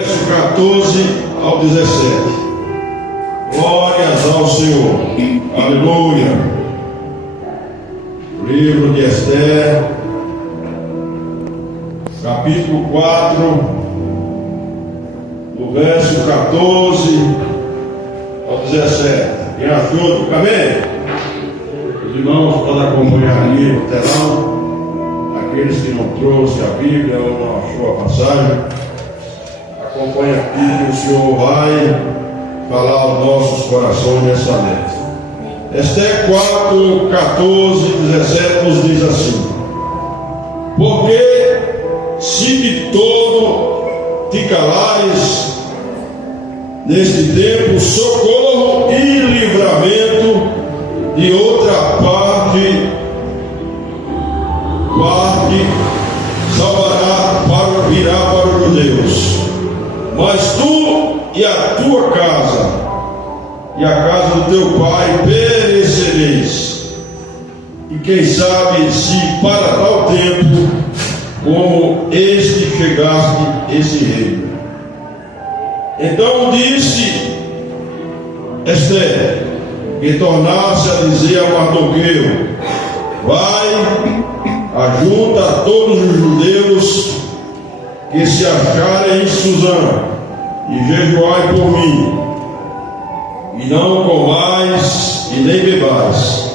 Verso 14 ao 17. Glórias ao Senhor. Aleluia. Livro de Esther, capítulo 4, do verso 14 ao 17. Quem achou? Fica bem? Os irmãos podem acompanhar ali no telão. Aqueles que não trouxeram a Bíblia ou não achou a passagem, acompanha aqui que o Senhor vai falar aos nossos corações nessa letra. Esther 4, 14, 17 nos diz assim: porque se de todo te calares neste tempo, socorro e livramento de outra parte salvará virá para os judeus. Mas tu e a tua casa e a casa do teu pai perecereis. E quem sabe se para tal tempo como este chegaste esse reino. Então disse Esther, que tornasse a dizer a Mardoqueu: vai, ajunta a todos os judeus que se acharem em Suzã, e jejuai por mim, e não comais e nem bebais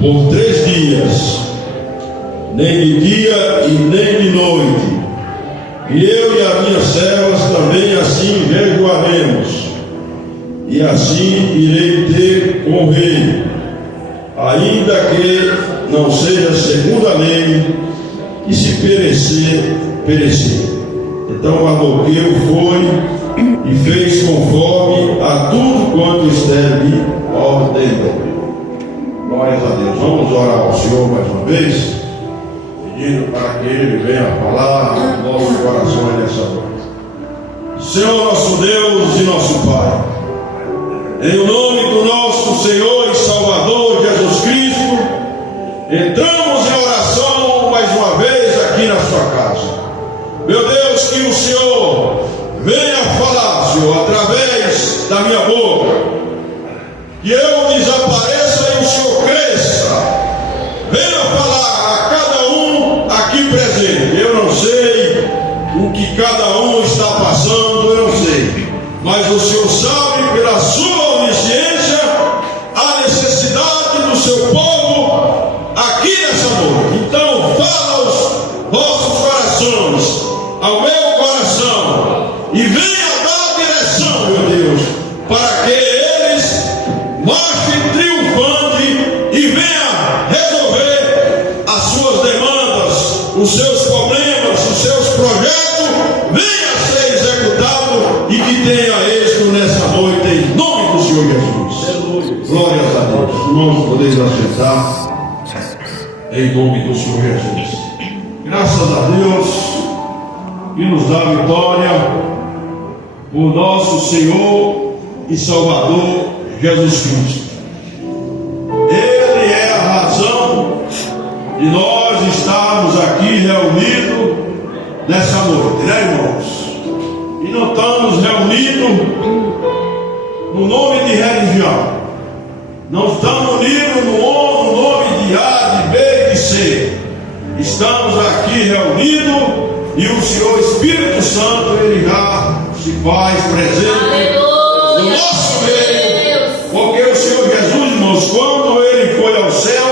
por 3 dias, nem de dia e nem de noite. E eu e as minhas servas também assim jejuaremos, e assim irei ter com o rei, ainda que não seja segundo a lei, e se perecer. Então Mardoqueu foi e fez conforme a tudo quanto Esther lhe ordenou. Glórias a Deus. Vamos orar ao Senhor mais uma vez, pedindo para que Ele venha falar aos nossos corações nessa noite. Senhor nosso Deus e nosso Pai, em o nome do nosso Senhor e Salvador Jesus Cristo, entramos em oração mais uma vez aqui na sua casa. Meu Deus, que o Senhor venha falar, Senhor, através da minha boca, que eu desapareça e o Senhor cresça. Venha falar a cada um aqui presente. Eu não sei o que cada um está passando, eu não sei, mas o Senhor sabe, pela sua onisciência, a necessidade do seu povo aqui nessa noite. Então fala aos nossos corações, ao meu coração, e venha dar direção, meu Deus, para que eles marchem triunfantes e venham resolver as suas demandas, os seus problemas, os seus projetos, venha ser executado e que tenha êxito nessa noite, em nome do Senhor Jesus. Glórias a Deus. Irmãos, podeis aceitar em nome do Senhor Jesus. Graças a Deus que nos dá vitória por nosso Senhor e Salvador Jesus Cristo. Ele é a razão de nós estarmos aqui reunidos nessa noite, né, irmãos? E não estamos reunidos no nome de religião, não estamos unidos no nome de A, de B e de C. Estamos aqui reunidos e o Senhor Espírito Santo, Ele já se faz presente no nosso meio, porque o Senhor Jesus, irmãos, quando Ele foi ao céu,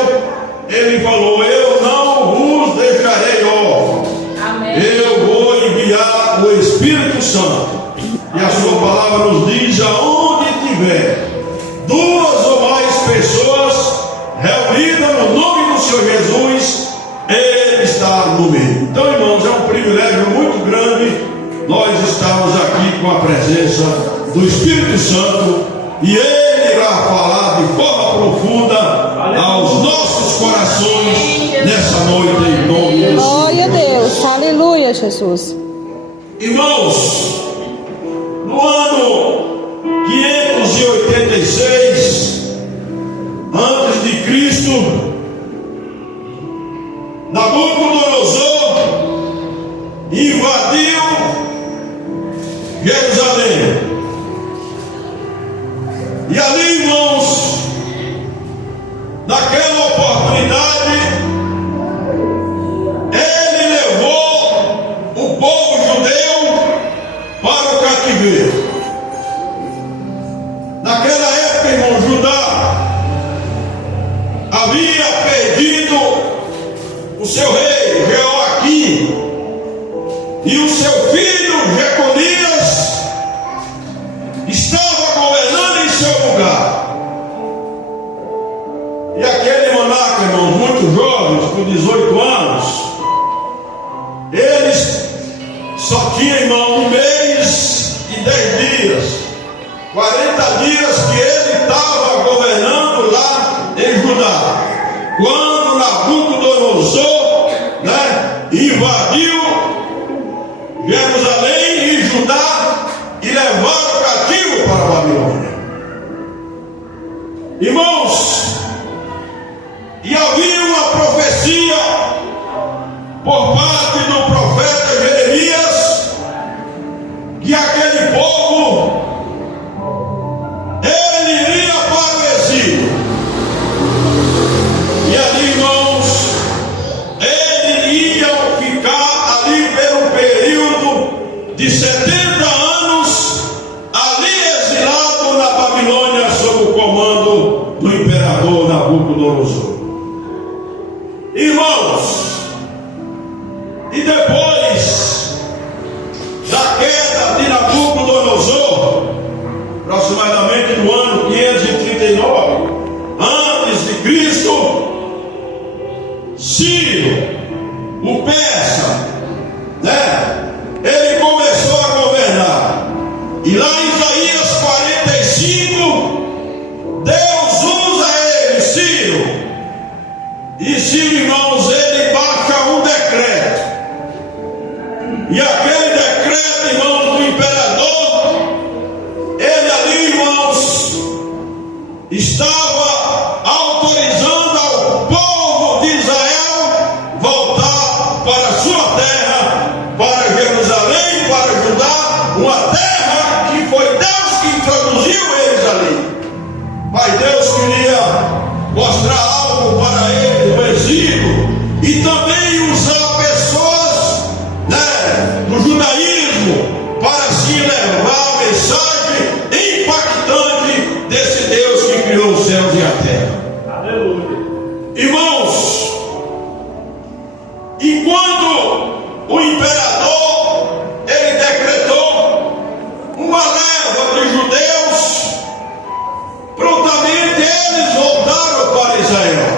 Ele falou: eu não vos deixarei órfãos, eu vou enviar o Espírito Santo. E a sua palavra nos diz: aonde tiver 2 ou mais pessoas reunidas no nome do Senhor Jesus, Ele está no meio. Então, irmãos, é um privilégio muito grande nós estamos aqui com a presença do Espírito Santo, e Ele irá falar de forma profunda aos nossos corações nessa noite, em nome do Senhor. Glória a Deus, aleluia, Jesus. Irmãos, no ano 586 antes de Cristo, Nabucodonosor invadiu Jerusalém. E ali, irmãos, naquela oportunidade, ele levou o povo judeu para o cativeiro. Naquela época, irmão, Judá havia perdido o seu rei Jeoaquim e o seu filho Jeconias estava governando em seu lugar. E aquele monarca, irmãos, muito jovens, com 18 anos, eles só tinham, irmão, 1 mês e 10 dias, 40 dias que ele estava governando lá em Judá, quando Nabucodonosor, invadiu Jerusalém e Judá e levaram cativo para a Babilônia. Irmãos, e havia uma profecia por parte do profeta Jeremias que aquele povo ele iria para o exílio. E ali, irmãos, ele ia ficar ali pelo período de 70 anos, ali exilado na Babilônia, sob o comando do imperador Nabucodonosor. Irmãos, e depois da queda de Nabucodonosor, aproximadamente no ano 539 antes de Cristo, Ciro, o persa, ele começou a governar. E lá em Isaías 45, Deus usa ele, Ciro. E Ciro, irmãos, ele baixa um decreto. E aquele decreto, irmãos, do imperador, ele ali, irmãos, estava autorizando ao povo de Israel voltar para a sua terra, para Jerusalém, para Judá, uma terra que foi Deus que introduziu eles ali. Mas Deus queria mostrar algo para eles no exílio e também usar pessoas do judaísmo para assim levar a mensagem impactante desse Deus que criou os céus e a terra. Aleluia. Irmãos, enquanto o imperador ele decretou uma leva de judeus, prontamente eles voltaram para Israel.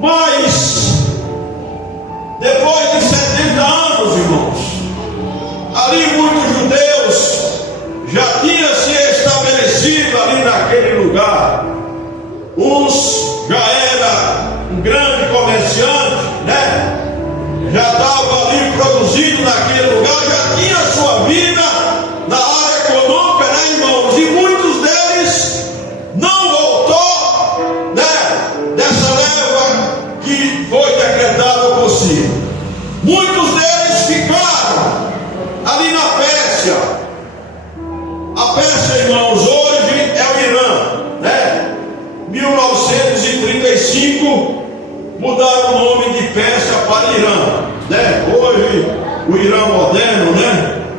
Mas depois de 70 anos, irmãos, ali muitos judeus já tinham se estabelecido ali naquele lugar. Uns já era um grande comerciante, já estava ali produzindo naquele lugar, já tinha sua vida na área econômica, irmãos, e muitos deles não voltou, dessa leva que foi decretada por si. Muitos deles ficaram ali na Pérsia. A Pérsia, irmãos, hoje é o Irã, 1935 mudaram o nome de Pérsia para Irã, Hoje o Irã moderno,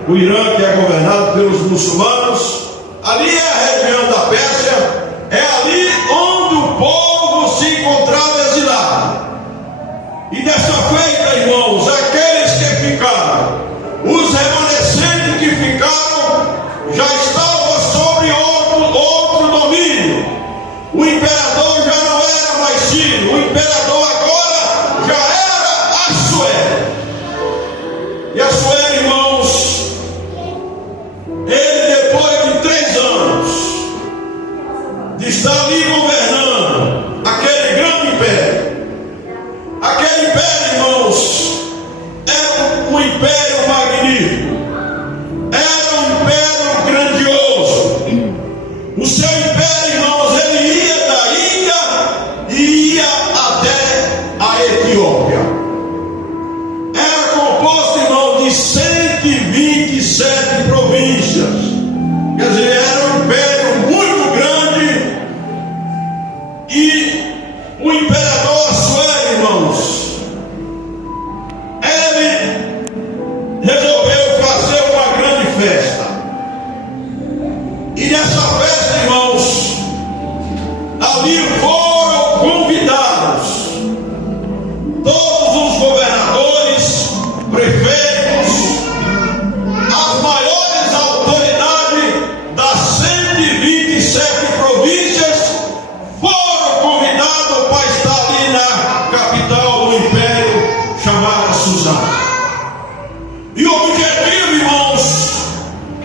o Irã que é governado pelos muçulmanos, ali é a região da Pérsia, é ali onde o povo se encontrava exilado. E dessa feita, irmãos, aqueles que ficaram, os remanescentes que ficaram, já estavam sobre outro domínio. O imperador já não era mais Ciro, o imperador agora já era Assuero. E Assuero, irmãos, ele depois de 3 anos de estar ali governando aquele grande império, aquele império, irmãos, era um império magnífico, era um império grandioso.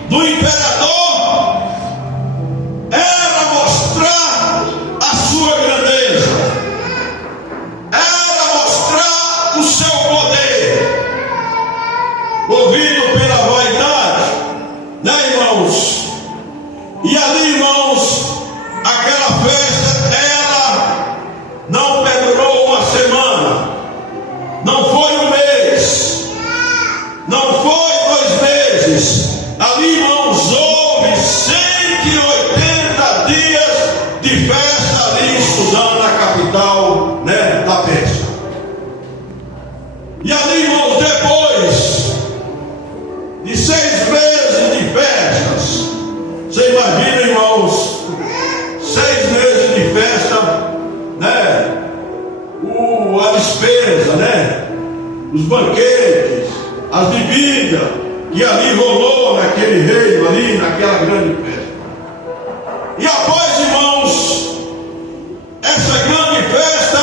do imperador era mostrar a sua grandeza, era mostrar o seu poder, movido pela vaidade, né, irmãos? E ali, irmãos, aquela festa, ela não perdurou uma semana, não foi um mês, não foi 2 meses. Ali, irmãos, houve 180 dias de festa ali em Suzã, na capital, né, da Pérsia. E ali, irmãos, depois de 6 meses de festas, você imagina, irmãos, 6 meses de festa, né? A despesa, né? Os banquetes, as bebidas que ali rolou naquele reino, ali naquela grande festa. E após, irmãos, essa grande festa,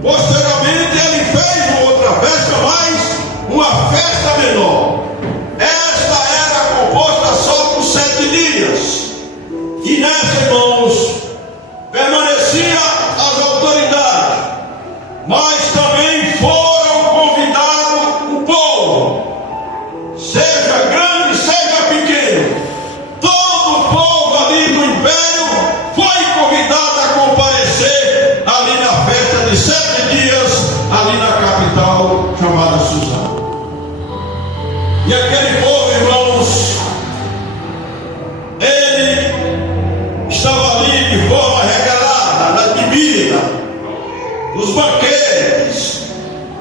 posteriormente ele fez uma outra festa, mas uma festa menor. Esta era composta só por 7 dias. E nessa, irmãos, permanecia as autoridades, mas também foram convidados o povo, seja grande, seja pequeno. Todo o povo ali do império foi convidado a comparecer ali na festa de 7 dias, ali na capital chamada Suzã. E aquele povo, irmãos, ele estava ali de forma regalada, na bebida, nos banquetes,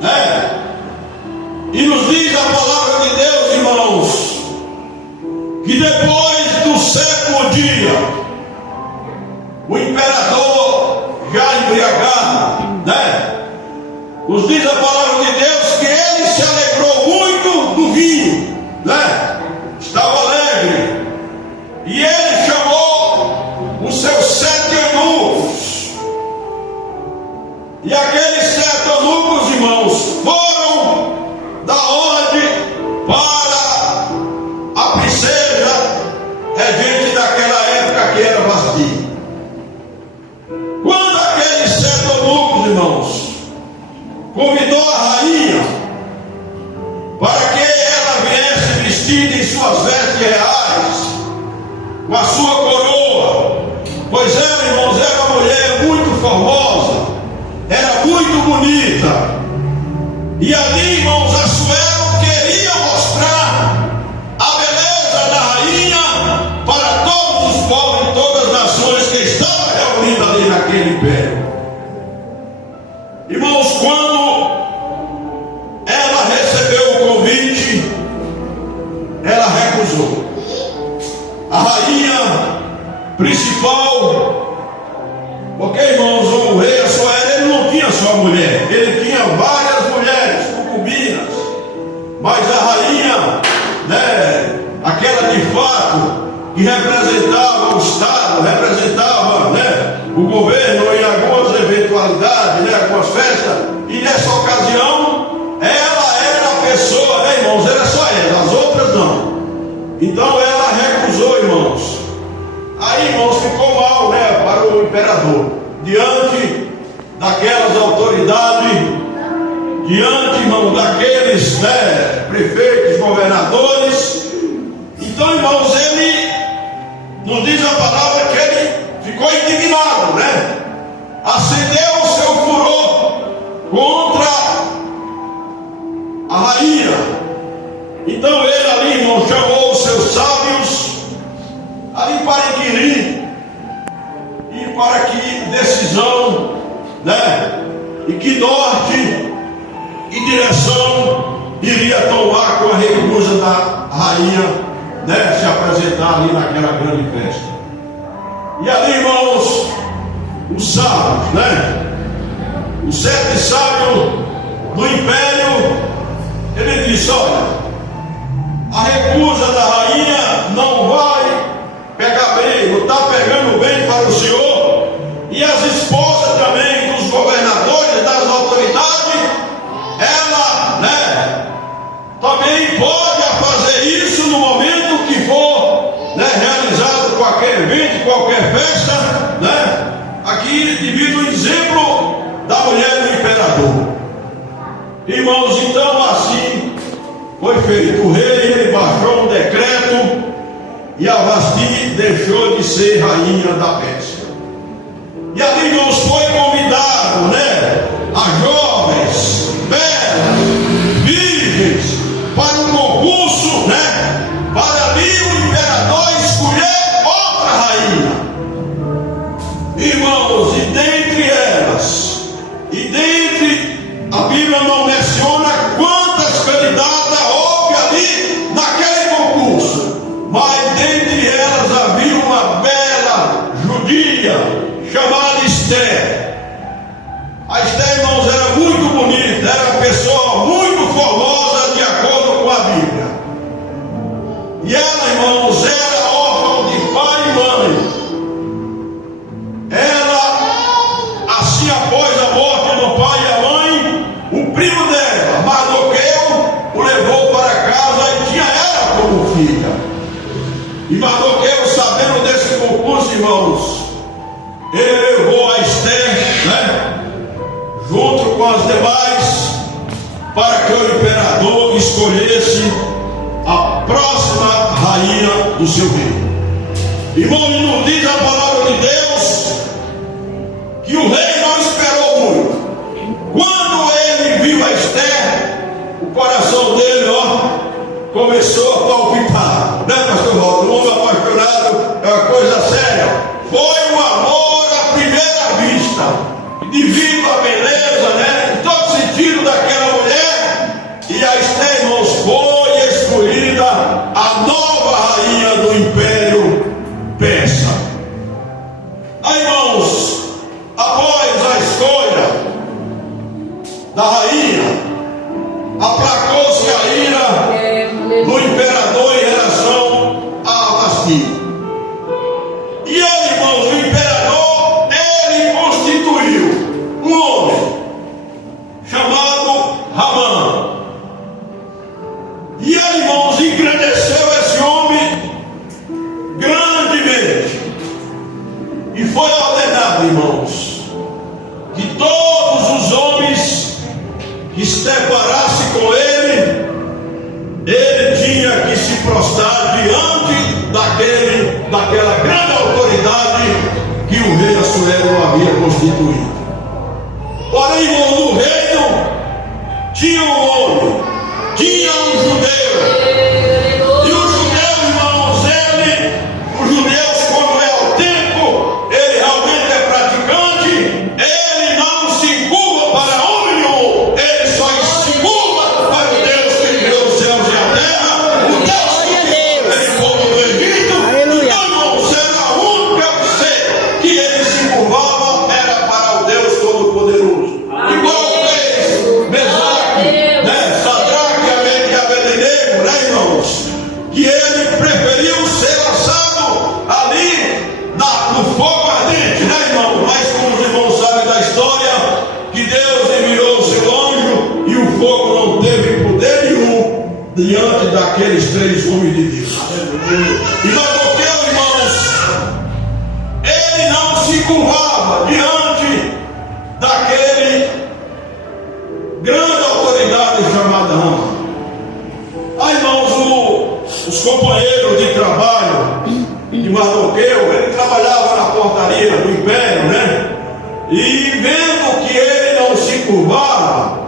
né? E nos diz a palavra de Deus, irmãos, que depois do 7º dia, o imperador já embriagado, né? Nos diz a palavra de Deus que ele se alegrou muito do vinho, né? Estava alegre. E ele chamou os seus 7 eunucos. E aqueles 7 eunucos, irmãos, foram da ordem para a princesa regente daquela época, que era Vasti. Quando aqueles 7 eunucos, irmãos, convidou a rainha para que ela viesse vestida em suas vestes reais, com a sua coroa, pois ela, irmãos, era uma mulher muito formosa, era muito bonita. E ali, irmãos, Assuero queria mostrar a beleza da rainha para todos os povos e todas as nações que estavam reunidas ali naquele império. Irmãos, quando ela recebeu o convite, ela recusou. A rainha principal, porque, irmãos, o rei Assuero, ele não tinha só mulher, ele tinha várias mulheres, concubinas, mas a rainha, né, aquela de fato, que representava o Estado, representava, né, o governo em algumas eventualidades, né, algumas festas, e nessa ocasião, ela era a pessoa, né, irmãos, era só ela, as outras não. Então ela recusou, irmãos. Aí, irmãos, ficou mal, né, para o imperador, diante daquelas autoridades, diante, irmãos, daqueles, né, prefeitos, governadores. Então, irmãos, ele nos diz a palavra que ele ficou indignado, né? Acendeu o seu furor contra a rainha. Então ele ali, irmão, chamou os seus sábios ali para inquirir e para que decisão, né, e que norte e direção iria tomar com a recusa da rainha, né, se apresentar ali naquela grande festa. E ali, irmãos, os sábios, né, os 7 sábios do império, ele disse: olha, a recusa da rainha não vai pegar bem, não está pegando bem para o senhor, e as esposas também dos governadores, das autoridades, ela, né, também pode fazer isso no momento aqui devido ao exemplo da mulher do imperador. Irmãos, então assim foi feito. O rei, ele baixou um decreto e a Vasti deixou de ser rainha da Pérsia. E ali, irmãos, foi convidado, a jovens, belas, virgens, para um concurso, para ali o imperador escolher outra rainha. Irmãos, a Bíblia não menciona quantas candidatas houve ali naquele concurso, mas dentre elas havia uma bela judia chamada Esther. A Esther, irmãos, era muito bonita, era uma pessoa muito formosa de acordo com a Bíblia. E ela, irmãos, era órfã de pai e mãe. Ela, assim após a morte do pai e a mãe, o primo dela, Mardoqueu, o levou para casa e tinha ela como filha. E Mardoqueu, sabendo desse concurso, irmãos, ele levou a Esther, junto com as demais, para que o imperador escolhesse a próxima rainha do seu reino. Irmão, e nos diz a palavra de Deus que o rei não esperou muito. Quando ele viu a Esther, o coração dele, começou a palpitar. Pastor Walter? Um homem apaixonado é uma coisa séria. Foi um amor à primeira vista. Devido à beleza, em todo sentido daquela mulher. E a Esther, irmãos, foi escolhida a nova rainha do Império Persa. Aí, irmãos, após a escolha da rainha, aplacou-se a ira do imperador em relação a Vasti. E ele, irmãos, o imperador, ele constituiu um homem chamado Ramã. E ele, irmãos, engrandeceu esse homem grandemente. E foi ordenado, irmãos, que todos os homens que se deparassem com ele tinha que se prostrar diante daquela grande autoridade que o rei Assuero havia constituído. Porém, irmão, no reino tinha um homem, tinha um judeu. E o judeu, irmãos, os judeus, quando é autêntico, ele realmente é praticante, ele não se curva para homem nenhum, ele só se curva para o Deus que criou os céus e a terra, o Deus que criou aquele povo do Egito. Então, irmãos, era a única ser que ele se curvava, era para o Deus Todo-Poderoso. Igual fez Mesaque, Sadraque, e Abednego, irmãos, que ele preferiu ser lançado ali no fogo ardente, irmãos? Mas como os irmãos sabem da história, que Deus enviou o seu anjo e o fogo não teve poder nenhum diante daqueles três homens de Deus. E Mardoqueu, irmãos, ele não se curvava diante daquele grande autoridade chamada Ramã. Aí, irmãos, os companheiros de trabalho de Mardoqueu, ele trabalhava na portaria do império, e vendo que ele não se curvava,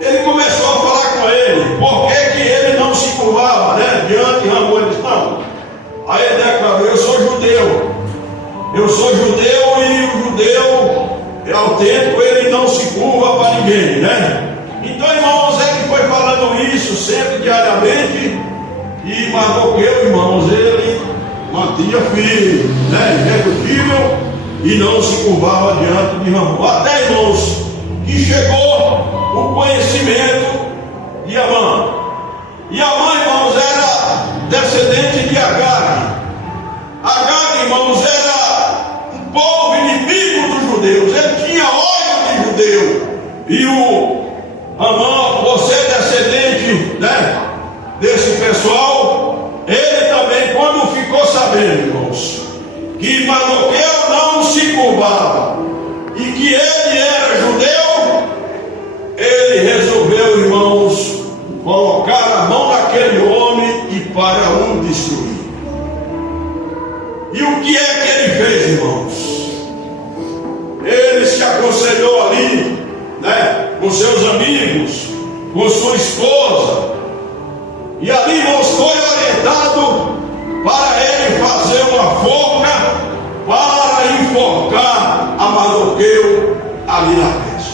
ele começou a falar com ele. Por que ele não se curvava, diante de Ramã? Ele disse: não. Aí ele declarou: eu sou judeu e o judeu é autêntico, ele não se curva para ninguém, Então, irmãos, ele foi falando isso sempre, diariamente. E Mardoqueu, irmãos, ele mantinha firme, irredutível, e não se curvava diante de Ramã. Até, irmãos, que chegou o conhecimento de Amã. E Amã, irmãos, era descendente de Agar. Agar, irmãos, era um povo inimigo dos judeus. Ele tinha ódio de judeu. E o Amã, por ser descendente, desse pessoal, ele também, quando ficou sabendo, irmãos, que Mardoqueu não se curvava e que ele era judeu, ele resolveu, irmãos, colocar a mão naquele homem e para um destruir. E o que é que ele fez, irmãos? Ele se aconselhou ali, né, com seus amigos, com sua esposa, e ali, irmãos, foi orientado para ele fazer uma forca para enforcar a Mardoqueu ali na peça.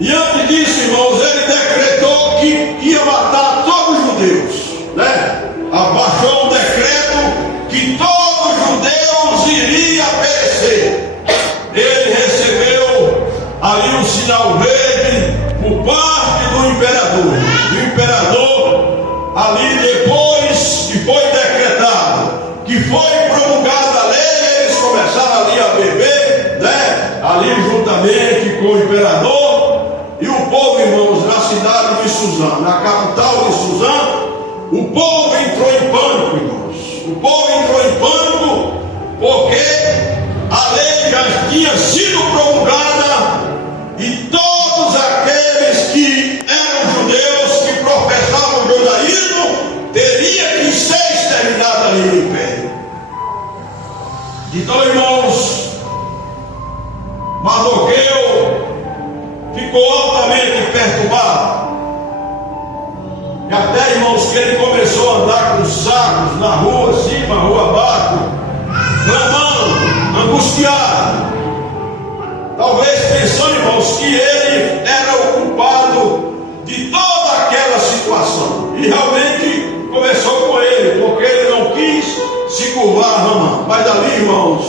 E antes disso, irmãos, ele decretou que ia matar todos os judeus, né? Abaixou um decreto que todos os judeus iriam perecer. Ele recebeu ali um sinal verde por parte do imperador. O imperador, ali depois que foi decretado, que foi promulgada a lei, eles começaram ali a beber, né? Ali juntamente com o imperador. E o povo, irmãos, na cidade de Suzã, na capital de Suzã, o povo entrou em pânico, irmãos. O povo entrou em pânico porque a lei já tinha sido promulgada e todos aqueles que eram judeus, que professavam o judaísmo, teriam que ser exterminados ali no império. Então, irmãos, Mardoqueu ficou altamente perturbado. E até, irmãos, que ele começou a andar com sacos na rua acima, rua abaixo, clamando, angustiado. Talvez pensando, irmãos, que ele era o culpado de toda aquela situação. E realmente começou com ele, porque ele não quis se curvar a Ramã. Mas ali, irmãos,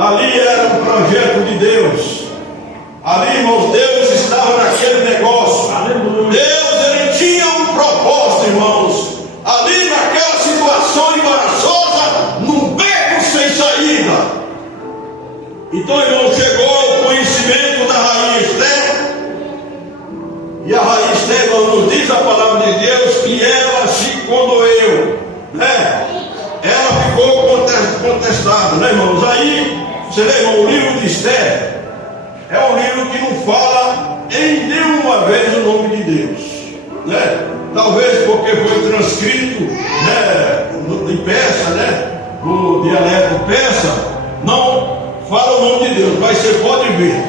ali era um projeto de Deus. Ali, irmãos, Deus estava naquele negócio. Deus, ele tinha um propósito, irmãos. Ali naquela situação embaraçosa, num beco sem saída. Então, irmãos, chegou o conhecimento da rainha Esther. E a rainha Esther nos diz a palavra de Deus que ela se condoeu, né? Ela ficou contestada, né, irmãos? Aí, você lê, irmão, o livro de Esther é um livro que não fala em nenhuma vez o nome de Deus, né? Talvez porque foi transcrito, né, em persa, né, no dialeto persa, não fala o nome de Deus, mas você pode ver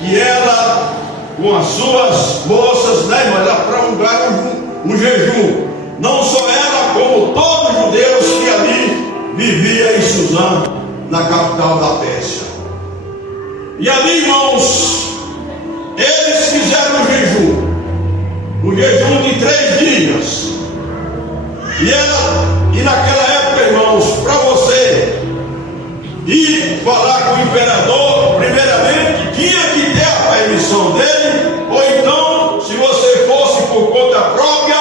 que ela, com as suas moças, né, mas ela promulgaram um jejum. Não só ela, como todos os judeus que ali viviam em Suzã, na capital da Pérsia. E ali, irmãos, eles fizeram um jejum de 3 dias. E naquela época, irmãos, para você ir falar com o imperador, primeiramente tinha que ter a permissão dele, ou então, se você fosse por conta própria,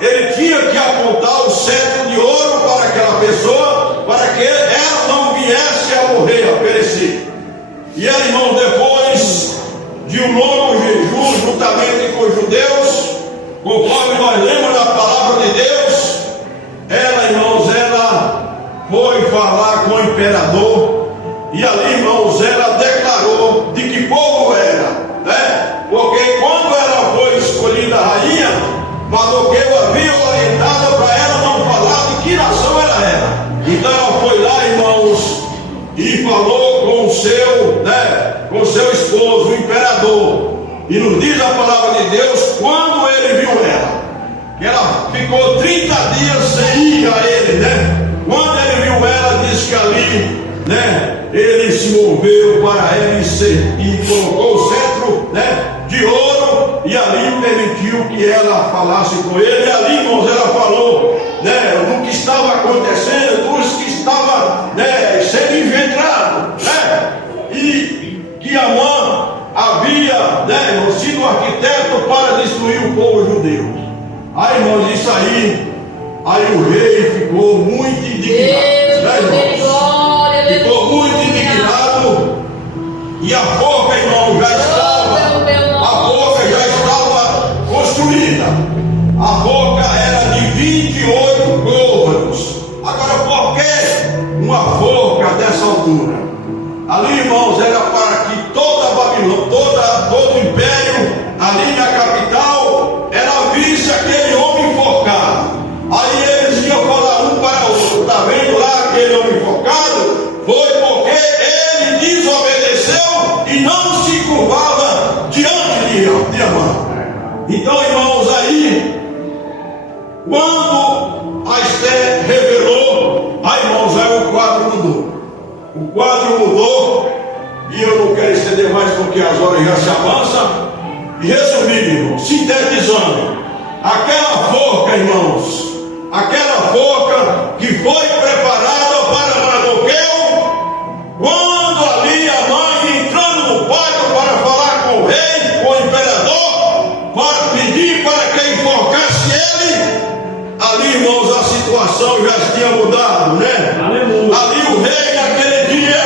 ele tinha que apontar o cetro de ouro para aquela pessoa, para que ela não viesse a morrer, a perecer. E ela, irmão, depois de um longo jejum, juntamente com os judeus, conforme nós lemos na palavra de Deus, ela, irmãos, ela foi falar com o imperador, e ali, irmãos, ela declarou de que povo era, né? Porque quando ela foi escolhida rainha, Mardoqueu havia orientado para ela não falar de que nação ela era. Então ela foi lá, irmãos, e falou com o seu esposo, o imperador. E nos diz a palavra de Deus, quando ele viu ela, que ela ficou 30 dias sem ir a ele, né? Quando ele viu ela, diz que ali, né, ele se moveu para ela e colocou o cetro, né, de ouro, e ali permitiu que ela falasse com ele. E ali, irmãos, ela falou, né, do que estava acontecendo, dos que estava, né, sendo engendrado, né, e que Amã havia, né, sido um arquiteto para destruir o povo judeu. Aí, irmãos, isso aí o rei ficou muito indignado, né, irmãos? Ficou muito indignado, e a forca, irmão, a forca já estava construída. A forca era de 28 côvados. Agora, por que uma forca Ali, irmãos, era para que toda a Babilônia, todo o império, ali na capital, era visto aquele homem enforcado. Aí eles iam falar um para o outro: está vendo lá aquele homem enforcado? Foi porque ele desobedeceu e não se curvava diante de Amã. Então, irmãos, aí, quando a Esther revelou, aí, irmãos, aí o quadro mudou. O quadro mudou, e eu não quero estender mais porque as horas já se avançam. E resumindo, irmãos, sintetizando, aquela forca, irmãos, aquela forca que foi preparada para Mardoqueu, quando ali a mãe entrando no pátio para falar com o rei, com o imperador, para pedir para que enforcasse ele, ali, irmãos, a situação já tinha mudado, né? Aleluia. Ali o rei, naquele dia,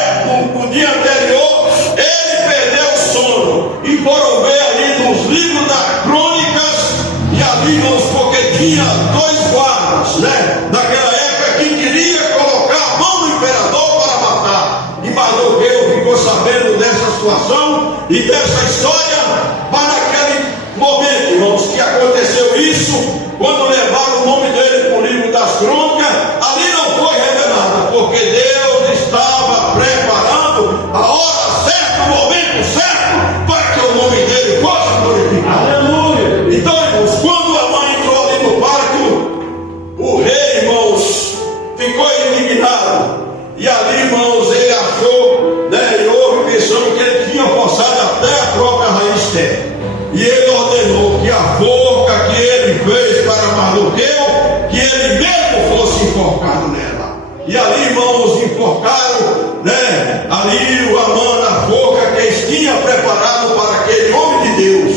no dia anterior, ele perdeu o sono. E foram ver ali nos livros das crônicas, e ali, irmãos, porque tinha dois guardas, né? Naquela época, que queria colocar a mão no imperador para matar. E Mardoqueu ficou sabendo dessa situação e dessa história, mas naquele momento, irmãos, que aconteceu isso, quando levaram o nome dele para o livro das crônicas, ali não foi revelado, porque Deus estava preparando a hora certa, o momento certo, para que o nome dele fosse glorificado. Aleluia! Então, irmãos, quando a mãe entrou ali no pátio, o rei, irmãos, ficou indignado. E ali, irmãos, ele achou, né, e houve pensando que ele tinha forçado até a própria rainha Esther. E ele ordenou que a forca que ele fez para Mardoqueu, que ele mesmo fosse enforcado nela. E ali, irmãos, enforcaram, né, ali o Amã na forca que eles tinham preparado para aquele homem de Deus.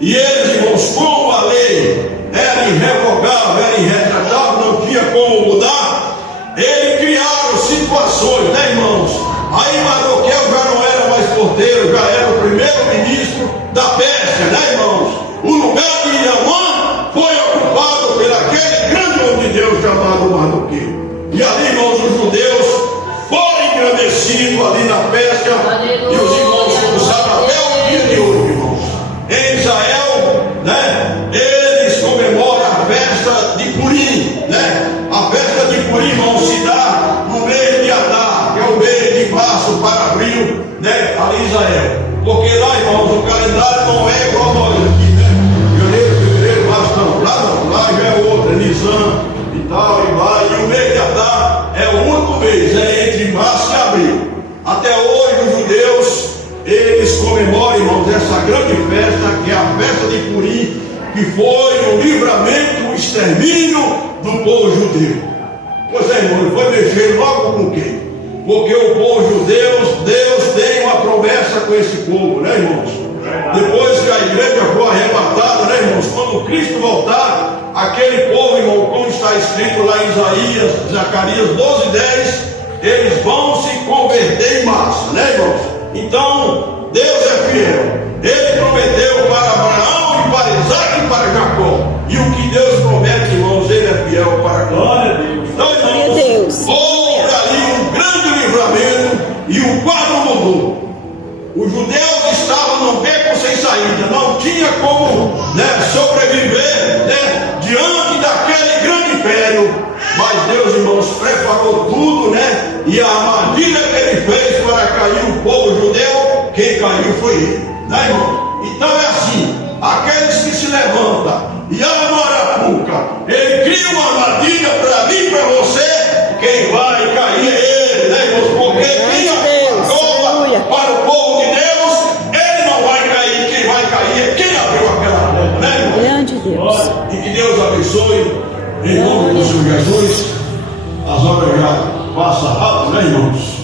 E eles, irmãos, como a lei era irrevogável, era irretratável, não tinha como mudar, eles criaram situações, né, irmãos? Aí Mardoqueu já não era mais porteiro, já era o primeiro-ministro da Pérsia, né, irmãos? O lugar de Amã foi ocupado por aquele grande homem de Deus chamado Mardoqueu. E ali, irmãos, os judeus foram engrandecidos ali na Pérsia. E os irmãos, como sabem, até o dia de hoje, irmãos, em Israel, né, eles comemoram a festa de Purim, né? A festa de Purim, irmãos, se dá no mês de Adar, que é o mês de março para abril, né, ali em Israel. Porque lá, irmãos, o calendário não é igual nós aqui, né? Janeiro, fevereiro, março, não. Lá já é outro, é Nisan e tal, e vai. E o mês de Adar é o único mês, é entre março e abril. Até hoje, os judeus, eles comemoram, irmãos, essa grande festa, que é a festa de Purim, que foi o livramento, o extermínio do povo judeu. Pois é, irmão, ele foi mexer logo com quem? Porque o povo judeu, Deus tem uma promessa com esse povo, né, irmãos? Depois que a igreja for arrebatada, né, irmãos? Quando Cristo voltar, aquele povo, irmão, como está escrito lá em Isaías, Zacarias 12:10, eles vão se converter em massa, né, irmãos? Então, Deus é fiel. Ele prometeu para Abraão e para Isaac e para Jacó. E o que Deus promete, irmãos, ele é fiel para glória a Deus. Então, irmãos, houve ali um grande livramento e o quadro mudou. Os judeus estavam num beco sem saída, não tinha como, né, sobreviver, né, diante daquele grande império. Mas Deus, irmãos, preparou tudo, né? E a armadilha que ele fez para cair o povo judeu, quem caiu foi ele, né, irmão? Então é assim: aqueles que se levantam e armam arapuca, ele cria uma armadilha para mim e para você, quem vai cair é ele, né, irmãos? Porque quem abriu para o povo de Deus, ele não vai cair, quem vai cair é quem abriu aquela porta, né, irmão? Grande Deus. E que Deus abençoe, em nome do Senhor Jesus. As horas já passam rápido, né, irmãos?